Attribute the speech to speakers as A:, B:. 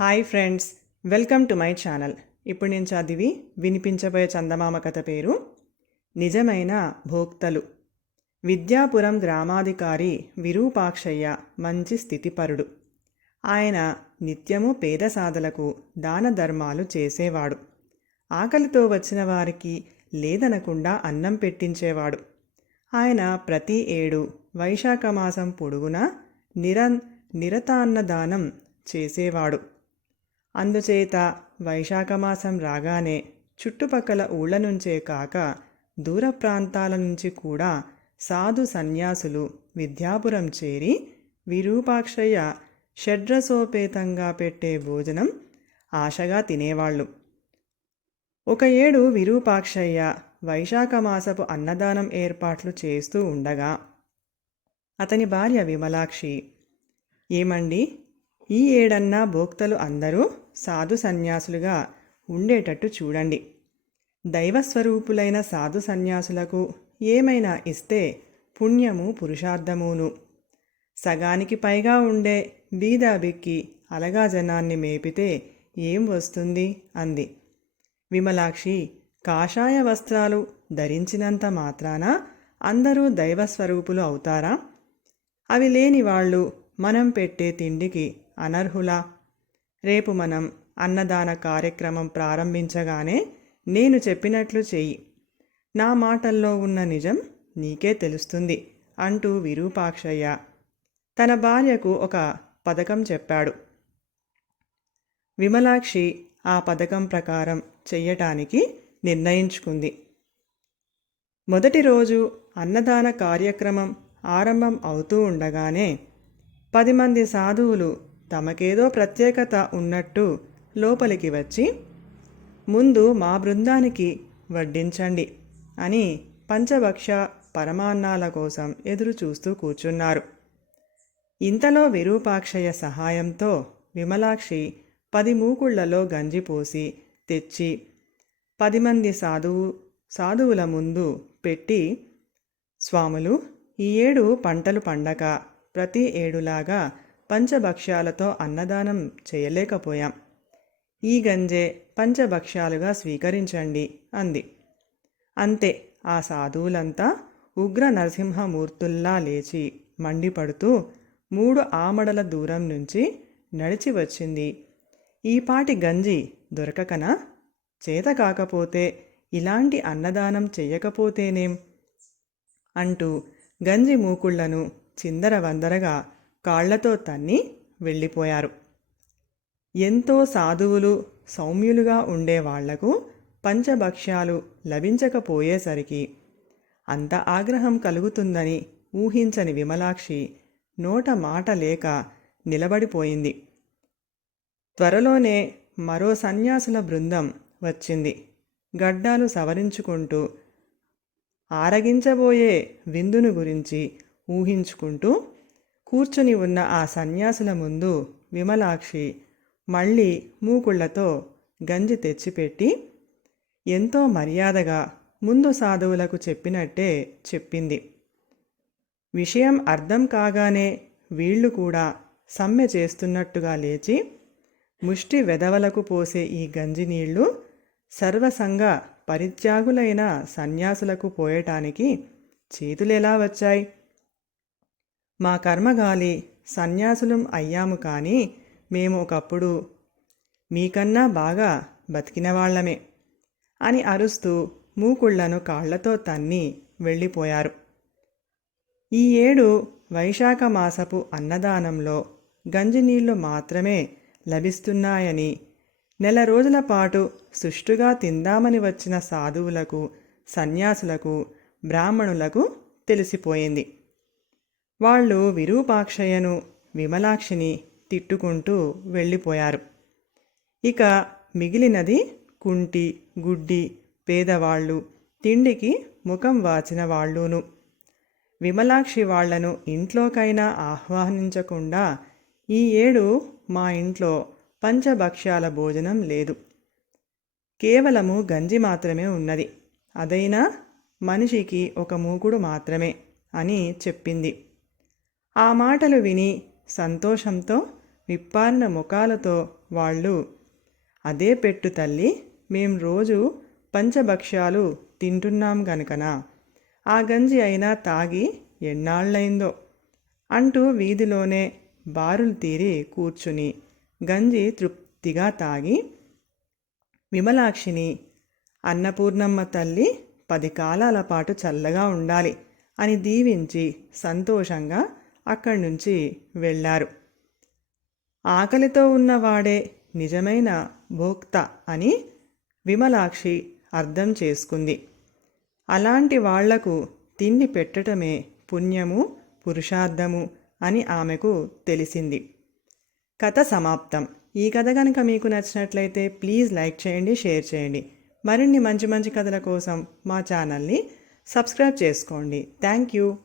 A: Hi friends welcome to my channel. ఇప్పుడు నేను చదివి వినిపించబోయే చందమామ కథ పేరు నిజమైన భోక్తలు. విద్యాపురం గ్రామాధికారి విరూపాక్షయ్య మంచి స్థితిపరుడు. ఆయన నిత్యము పేద సాధలకు దాన ధర్మాలు చేసేవాడు. ఆకలితో వచ్చిన వారికి లేదనకుండా అన్నం పెట్టించేవాడు. ఆయన ప్రతి ఏడు వైశాఖ మాసం పొడుగునా నిర నిరతాన్నదానం చేసేవాడు. అందుచేత వైశాఖమాసం రాగానే చుట్టుపక్కల ఊళ్ళ నుంచే కాక దూర ప్రాంతాల నుంచి కూడా సాధు సన్యాసులు విద్యాపురం చేరి విరూపాక్షయ్య షడ్రసోపేతంగా పెట్టే భోజనం ఆశగా తినేవాళ్ళు. ఒక ఏడు విరూపాక్షయ్య వైశాఖ మాసపు అన్నదానం ఏర్పాట్లు చేస్తూ ఉండగా అతని భార్య విమలాక్షి ఏమండి ఈ ఏడన్నా భోక్తలు అందరూ సాధు సన్యాసులుగా ఉండేటట్టు చూడండి. దైవస్వరూపులైన సాధు సన్యాసులకు ఏమైనా ఇస్తే పుణ్యము పురుషార్థమును. సగానికి పైగా ఉండే బీదాబిక్కి అలగా జనాన్ని మేపితే ఏం వస్తుంది? అంది. విమలాక్షి కాషాయ వస్త్రాలు ధరించినంత మాత్రాన అందరూ దైవస్వరూపులు అవుతారా? అవి లేని వాళ్ళు మనం పెట్టే తిండికి అనర్హులా? రేపు మనం అన్నదాన కార్యక్రమం ప్రారంభించగానే నేను చెప్పినట్లు చెయ్యి. నా మాటల్లో ఉన్న నిజం నీకే తెలుస్తుంది అంటూ విరూపాక్షయ్య తన భార్యకు ఒక పథకం చెప్పాడు. విమలాక్షి ఆ పథకం ప్రకారం చెయ్యటానికి నిర్ణయించుకుంది. మొదటి రోజు అన్నదాన కార్యక్రమం ఆరంభం అవుతూ ఉండగానే పది మంది సాధువులు తమకేదో ప్రత్యేకత ఉన్నట్టు లోపలికి వచ్చి ముందు మా బృందానికి వడ్డించండి అని పంచభక్ష పరమాన్నాల కోసం ఎదురు చూస్తూ కూర్చున్నారు. ఇంతలో విరూపాక్షయ సహాయంతో విమలాక్షి పది మూకుళ్ళలో గంజి పోసి తెచ్చి పది మంది సాధువు సాధువుల ముందు పెట్టి స్వాములు ఈ ఏడు పంటలు పండక ప్రతి ఏడులాగా పంచభక్ష్యాలతో అన్నదానం చేయలేకపోయాం. ఈ గంజే పంచభక్ష్యాలుగా స్వీకరించండి అంది. అంతే ఆ సాధువులంతా ఉగ్ర నరసింహమూర్తుల్లా లేచి మండిపడుతూ మూడు ఆమడల దూరం నుంచి నడిచి వచ్చింది. ఈపాటి గంజి దొరకకనా? చేత కాకపోతే ఇలాంటి అన్నదానం చెయ్యకపోతేనేం అంటూ గంజి మూకుళ్ళను చిందరవందరగా కాళ్ళతో తన్ని వెళ్ళిపోయారు. ఎంతో సాధువులు సౌమ్యులుగా ఉండేవాళ్ళకు పంచభక్ష్యాలు లభించకపోయేసరికి అంత ఆగ్రహం కలుగుతుందని ఊహించని విమలాక్షి నోట మాట లేక నిలబడిపోయింది. త్వరలోనే మరో సన్యాసుల బృందం వచ్చింది. గడ్డాలు సవరించుకుంటూ ఆరగించబోయే విందును గురించి ఊహించుకుంటూ కూర్చుని ఉన్న ఆ సన్యాసుల ముందు విమలాక్షి మళ్ళీ మూకుళ్ళతో గంజి తెచ్చిపెట్టి ఎంతో మర్యాదగా ముందు సాధువులకు చెప్పినట్టే చెప్పింది. విషయం అర్థం కాగానే వీళ్ళు కూడా సమ్మె చేస్తున్నట్టుగా లేచి ముష్టి వెదవలకు పోసే ఈ గంజి నీళ్ళు సర్వసంగ పరిత్యాగులైన సన్యాసులకు పోయటానికి చేతులెలా వచ్చాయి? మా కర్మగాలి సన్యాసులం అయ్యాము కానీ మేము ఒకప్పుడు మీకన్నా బాగా బతికిన వాళ్ళమే అని అరుస్తూ మూకుళ్ళను కాళ్ళతో తన్ని వెళ్ళిపోయారు. ఈ ఏడు వైశాఖ మాసపు అన్నదానంలో గంజినీళ్ళు మాత్రమే లభిస్తున్నాయని నెల రోజుల పాటు సుష్టుగా తిందామని వచ్చిన సాధువులకు సన్యాసులకు బ్రాహ్మణులకు తెలిసిపోయింది. వాళ్ళు విరూపాక్షయ్యను విమలాక్షిని తిట్టుకుంటూ వెళ్ళిపోయారు. ఇక మిగిలినది కుంటి గుడ్డి పేదవాళ్ళు తిండికి ముఖం వాచిన వాళ్ళును. విమలాక్షి వాళ్ళను ఇంట్లోకైనా ఆహ్వానించకుండా ఈ ఏడు మా ఇంట్లో పంచభక్ష్యాల భోజనం లేదు. కేవలము గంజి మాత్రమే ఉన్నది. అదైనా మనిషికి ఒక మూకుడు మాత్రమే అని చెప్పింది. ఆ మాటలు విని సంతోషంతో విప్పారిన ముఖాలతో వాళ్ళు అదే పెట్టు తల్లి మేం రోజు పంచభక్ష్యాలు తింటున్నాం గనుకనా. ఆ గంజి అయినా తాగి ఎన్నాళ్ళైందో అంటూ వీధిలోనే బారులు తీరి కూర్చుని గంజి తృప్తిగా తాగి విమలాక్షిని అన్నపూర్ణమ్మ తల్లి పది కాలాల పాటు చల్లగా ఉండాలి అని దీవించి సంతోషంగా అక్కడి నుంచి వెళ్ళారు. ఆకలితో ఉన్నవాడే నిజమైన భోక్త అని విమలాక్షి అర్థం చేసుకుంది. అలాంటి వాళ్ళకు తిండి పెట్టటమే పుణ్యము పురుషార్థము అని ఆమెకు తెలిసింది. కథ సమాప్తం. ఈ కథ కనుక మీకు నచ్చినట్లయితే ప్లీజ్ లైక్ చేయండి షేర్ చేయండి. మరిన్ని మంచి మంచి కథల కోసం మా ఛానల్ని సబ్స్క్రైబ్ చేసుకోండి. Thank you.